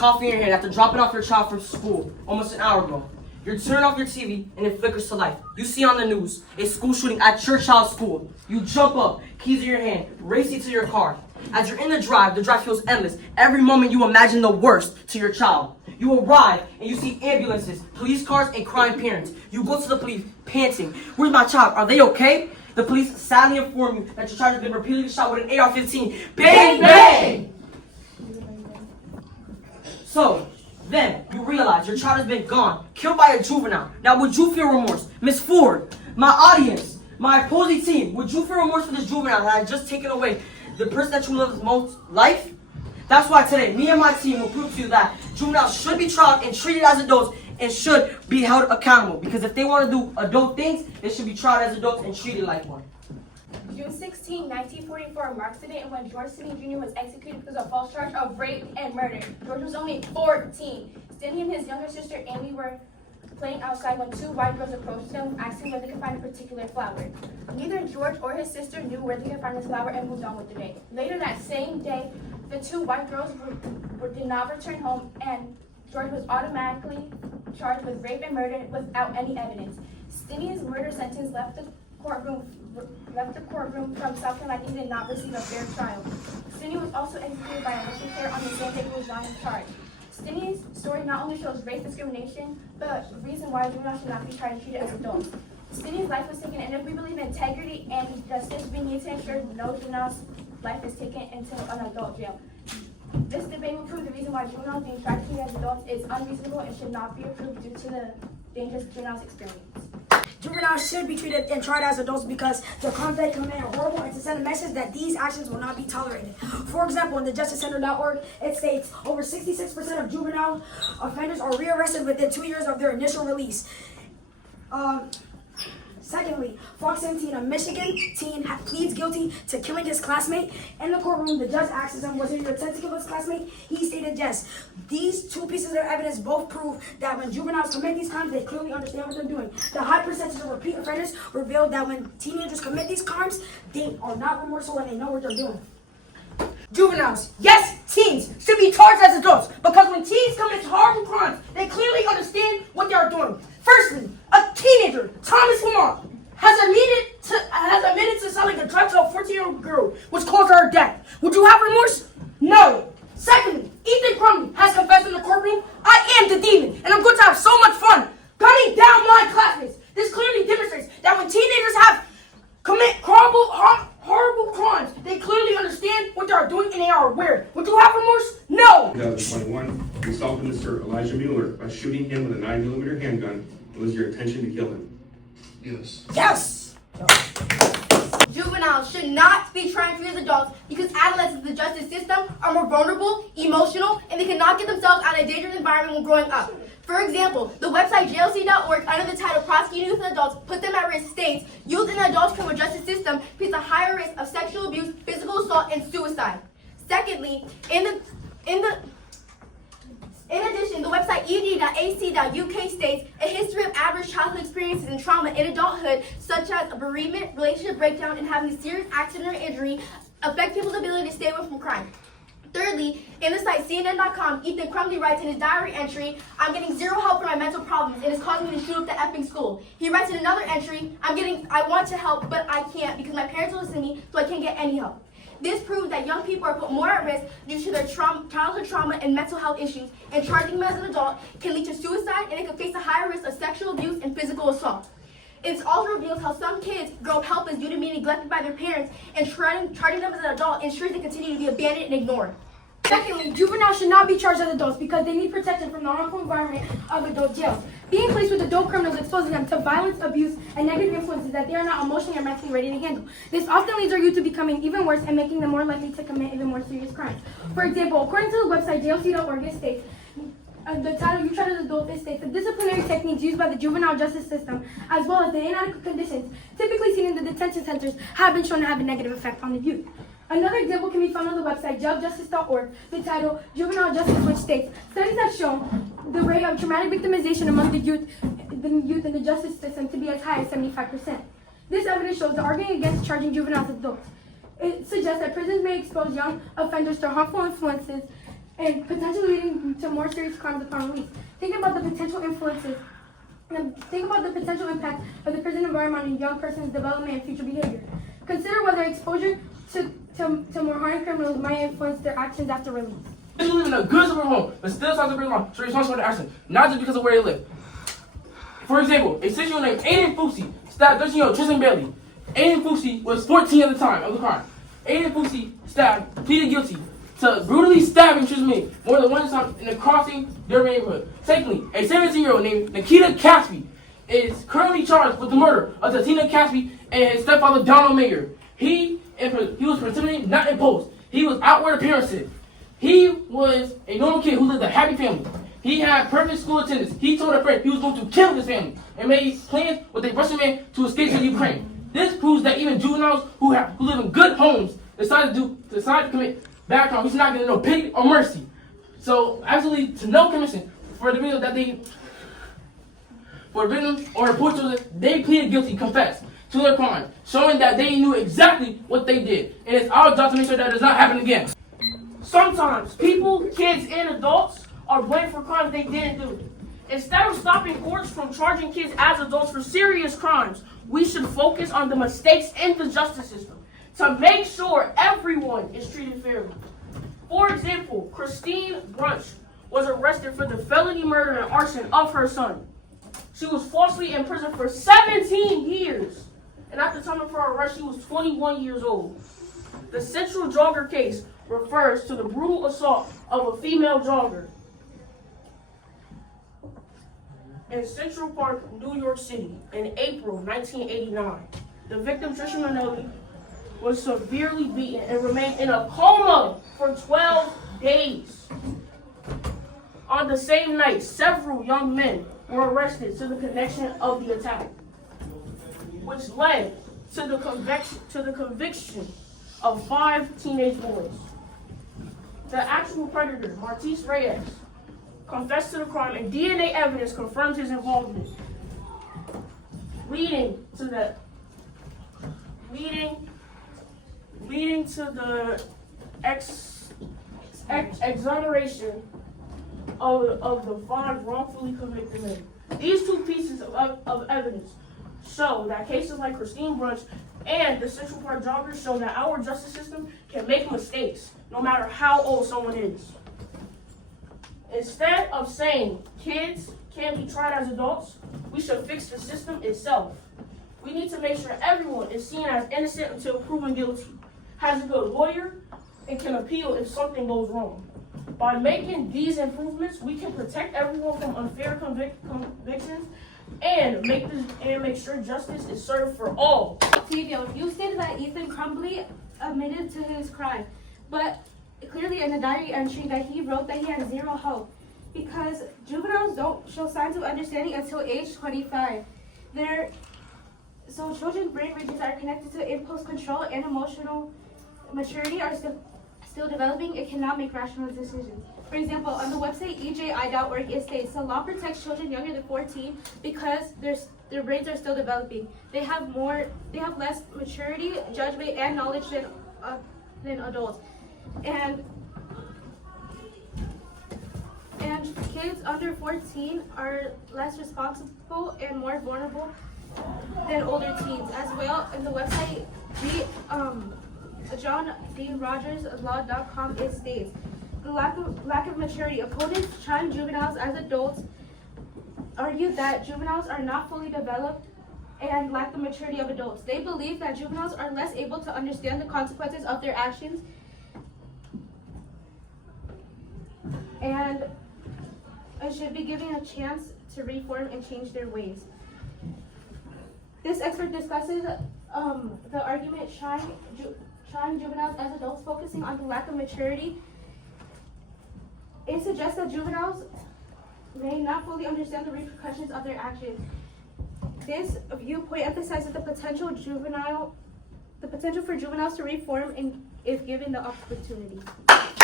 coffee in your hand after dropping off your child from school almost an hour ago. You turn off your TV and it flickers to life. You see on the news a school shooting at your child's school. You jump up, keys in your hand, racing to your car. As you're in the drive feels endless. Every moment you imagine the worst to your child. You arrive and you see ambulances, police cars, and crying parents. You go to the police, panting. Where's my child? Are they okay? The police sadly inform you that your child has been repeatedly shot with an AR-15. Bang, bang! So, then you realize your child has been gone, killed by a juvenile. Now, would you feel remorse? Miss Ford, my audience, my opposing team, would you feel remorse for this juvenile that had just taken away the person that you love most, life? That's why today, me and my team will prove to you that juveniles should be tried and treated as adults and should be held accountable. Because if they want to do adult things, they should be tried as adults and treated like one. June 16, 1944 marks the date when George Sidney Jr. was executed because of false charge of rape and murder. George was only 14. Sidney and his younger sister Amy were playing outside when two white girls approached them, asking where they could find a particular flower. Neither George or his sister knew where they could find this flower and moved on with the day. Later that same day, the two white girls did not return home, and George was automatically charged with rape and murder without any evidence. Sidney's murder sentence left the courtroom from South Carolina and did not receive a fair trial. Sidney was also executed by a mission fair on the same day he was not in charge. Sidney's story not only shows race discrimination, but the reason why juveniles should not be tried and treated as adults. Sidney's life was taken, and if we believe in integrity and justice, we need to ensure no juvenile's life is taken into an adult jail. This debate will prove the reason why juveniles being tried and treated as adults is unreasonable and should not be approved due to the dangerous juveniles experience. Juveniles should be treated and tried as adults because the crimes they commit are horrible, and to send a message that these actions will not be tolerated. For example, in the JusticeCenter.org, it states over 66% of juvenile offenders are rearrested within 2 years of their initial release. Secondly, Fox 17, a Michigan teen, pleads guilty to killing his classmate. In the courtroom, the judge asks him, was it your intent to kill his classmate? He stated yes. These two pieces of evidence both prove that when juveniles commit these crimes, they clearly understand what they're doing. The high percentage of repeat offenders revealed that when teenagers commit these crimes, they are not remorseful and they know what they're doing. Juveniles, yes, teens, should be charged as adults because when teens commit horrible crimes, they clearly understand what they are doing. Firstly, a teenager, Thomas Lamar, has admitted to selling a drug to a 14-year-old girl, which caused her death. Would you have remorse? No. Secondly, Ethan Crumley has confessed in the courtroom, I am the demon, and I'm going to have so much fun gunning down my classmates. This clearly demonstrates that when teenagers commit horrible crimes, they clearly understand what they are doing and they are aware. Would you have remorse? No. 2021, you assaulted Mr. Elijah Mueller by shooting him with a 9mm handgun. It was your intention to kill him. Yes. Yes. Juveniles should not be tried and treated as adults because adolescents in the justice system are more vulnerable, emotional, and they cannot get themselves out of a dangerous environment when growing up. For example, the website JLC.org, under the title Prosecuting Youth and Adults, Put Them at Risk, states, youth in the adult criminal justice system face a higher risk of sexual abuse, physical assault, and suicide. Secondly, in addition, the website ed.ac.uk states a history of adverse childhood experiences and trauma in adulthood, such as a bereavement, relationship breakdown, and having a serious accident or injury, affect people's ability to stay away from crime. Thirdly, in the site CNN.com, Ethan Crumley writes in his diary entry, I'm getting zero help for my mental problems. It is causing me to shoot up the effing school. He writes in another entry, I want to help, but I can't because my parents don't listen to me, so I can't get any help. This proves that young people are put more at risk due to their childhood trauma and mental health issues, and charging them as an adult can lead to suicide, and they can face a higher risk of sexual abuse and physical assault. It also reveals how some kids grow up helpless due to being neglected by their parents, and charging them as an adult ensures they continue to be abandoned and ignored. Secondly, juveniles should not be charged as adults because they need protection from the harmful environment of adult jails. Being placed with adult criminals exposes them to violence, abuse, and negative influences that they are not emotionally or mentally ready to handle. This often leads our youth to becoming even worse and making them more likely to commit even more serious crimes. For example, according to the website JLC.org, it states, the title, You Tried as Adults, it states, the disciplinary techniques used by the juvenile justice system, as well as the inadequate conditions typically seen in the detention centers, have been shown to have a negative effect on the youth. Another example can be found on the website jailjustice.org, the title Juvenile Justice, which states, studies have shown the rate of traumatic victimization among the youth in the justice system to be as high as 75%. This evidence shows the argument against charging juveniles as adults. It suggests that prisons may expose young offenders to harmful influences and potentially leading to more serious crimes upon release. Think about the potential influences. And think about the potential impact of the prison environment on a young person's development and future behavior. Consider whether exposure to more hardened criminals might influence their actions after release. They live in a good suburban home, but still signs of prison law, so responsible for their action, not just because of where they live. For example, a 6-year-old named Aiden Fusi stabbed 13-year-old Tristan Bailey. Aiden Fusi was 14 at the time of the crime. Aiden Fusi pleaded guilty to brutally stabbing Tristan Bailey more than one time in a crossing their neighborhood. Secondly, a 17-year-old named Nikita Caspi is currently charged with the murder of Tatina Caspi and his stepfather Donald Mayer. He was presumably not imposed. He was outward appearances. He was a normal kid who lived a happy family. He had perfect school attendance. He told a friend he was going to kill his family and made plans with a Russian man to escape to Ukraine. This proves that even juveniles who live in good homes decide to commit bad crimes. He's not getting no pity or mercy. So absolutely to no commission for the victim or her poor children, they pleaded guilty, confessed to their crime, showing that they knew exactly what they did. And it's our job to make sure that does not happen again. Sometimes people, kids, and adults are blamed for crimes they didn't do. Instead of stopping courts from charging kids as adults for serious crimes, we should focus on the mistakes in the justice system to make sure everyone is treated fairly. For example, Christine Brunch was arrested for the felony murder and arson of her son. She was falsely imprisoned for 17 years, and at the time of her arrest, she was 21 years old. The Central Jogger case refers to the brutal assault of a female jogger in Central Park, New York City, in April 1989. The victim, Trisha Manelli, was severely beaten and remained in a coma for 12 days. On the same night, several young men were arrested to the connection of the attack, which led to the conviction of 5 teenage boys. The actual predator, Martis Reyes, confessed to the crime, and DNA evidence confirms his involvement, leading to the exoneration of the 5 wrongfully convicted men. These 2 pieces of evidence show that cases like Christine Brunch and the Central Park joggers show that our justice system can make mistakes, no matter how old someone is. Instead of saying kids can't be tried as adults, we should fix the system itself. We need to make sure everyone is seen as innocent until proven guilty, has a good lawyer, and can appeal if something goes wrong. By making these improvements, we can protect everyone from unfair convictions and make sure justice is served for all. Tavio, you stated that Ethan Crumbly admitted to his crime, but clearly in the diary entry that he wrote that he had 0 hope because juveniles don't show signs of understanding until age 25. So children's brain regions that are connected to impulse control and emotional maturity are still developing and cannot make rational decisions. For example, on the website EJI.org, it states the law protects children younger than 14 because their brains are still developing. They have less maturity, judgment, and knowledge than adults. And kids under 14 are less responsible and more vulnerable than older teens. As well, in the website John D. Rogers Law.com, it states the lack of maturity. Opponents trying juveniles as adults argue that juveniles are not fully developed and lack the maturity of adults. They believe that juveniles are less able to understand the consequences of their actions and should be given a chance to reform and change their ways. This expert discusses the argument trying juveniles as adults, focusing on the lack of maturity. It suggests that juveniles may not fully understand the repercussions of their actions. This viewpoint emphasizes the potential for juveniles to reform if given the opportunity.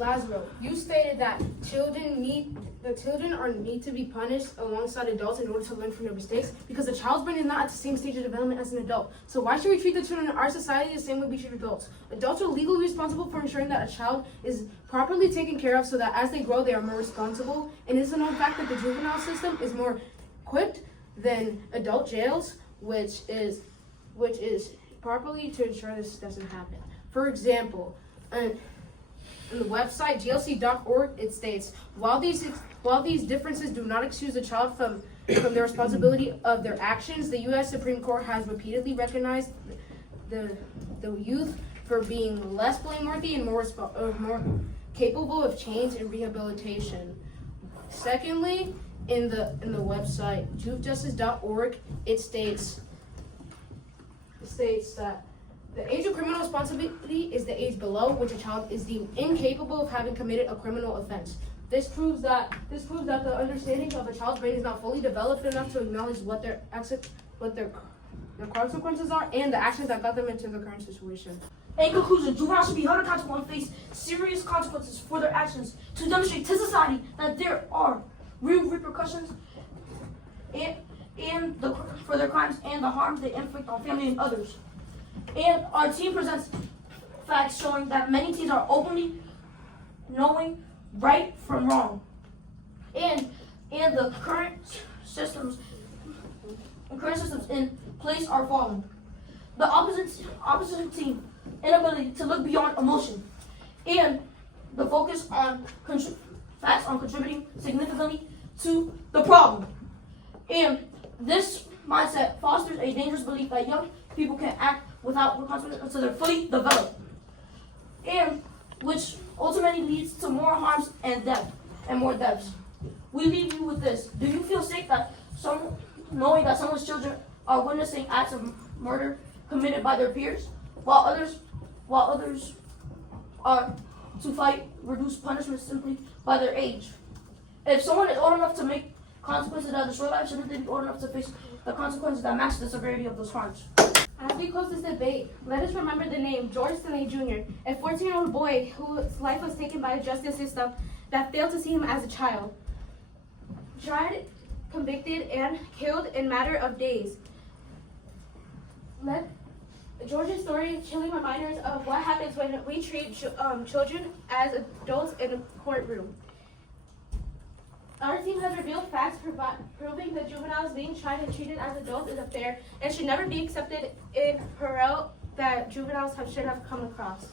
Lazaro, you stated that children need to be punished alongside adults in order to learn from their mistakes because a child's brain is not at the same stage of development as an adult. So why should we treat the children in our society the same way we treat adults? Adults are legally responsible for ensuring that a child is properly taken care of so that as they grow they are more responsible. And it's a known fact that the juvenile system is more equipped than adult jails, which is properly to ensure this doesn't happen. For example, on the website glc.org, it states, while these differences do not excuse a child from the responsibility of their actions, the U.S. Supreme Court has repeatedly recognized the youth for being less blameworthy and more capable of change and rehabilitation. Secondly, in the website juvejustice.org, it states that the age of criminal responsibility is the age below which a child is deemed incapable of having committed a criminal offense. This proves that the understanding of a child's brain is not fully developed enough to acknowledge what their consequences are and the actions that got them into the current situation. In conclusion, juveniles should be held accountable and face serious consequences for their actions to demonstrate to society that there are real repercussions for their crimes and the harm they inflict on family and others. And our team presents facts showing that many teens are openly knowing right from wrong. And the current systems in place are falling. The opposition team inability to look beyond emotion and the focus on facts on contributing significantly to the problem. And this mindset fosters a dangerous belief that young people can act without responsibility until they're fully developed, and which ultimately leads to more harms and death and more deaths. We leave you with this. Do you feel safe knowing that someone's children are witnessing acts of murder committed by their peers, while others are to fight reduced punishment simply by their age? If someone is old enough to make consequences that destroy life, shouldn't they be old enough to face the consequences that match the severity of those crimes? As we close this debate, let us remember the name George Stanley Jr., a 14-year-old boy whose life was taken by a justice system that failed to see him as a child. Tried, convicted, and killed in a matter of days. Let George's story chilling reminders of what happens when we treat children as adults in a courtroom. Our team has revealed facts proving that juveniles being tried and treated as adults is unfair and should never be accepted in parallel that juveniles should have come across.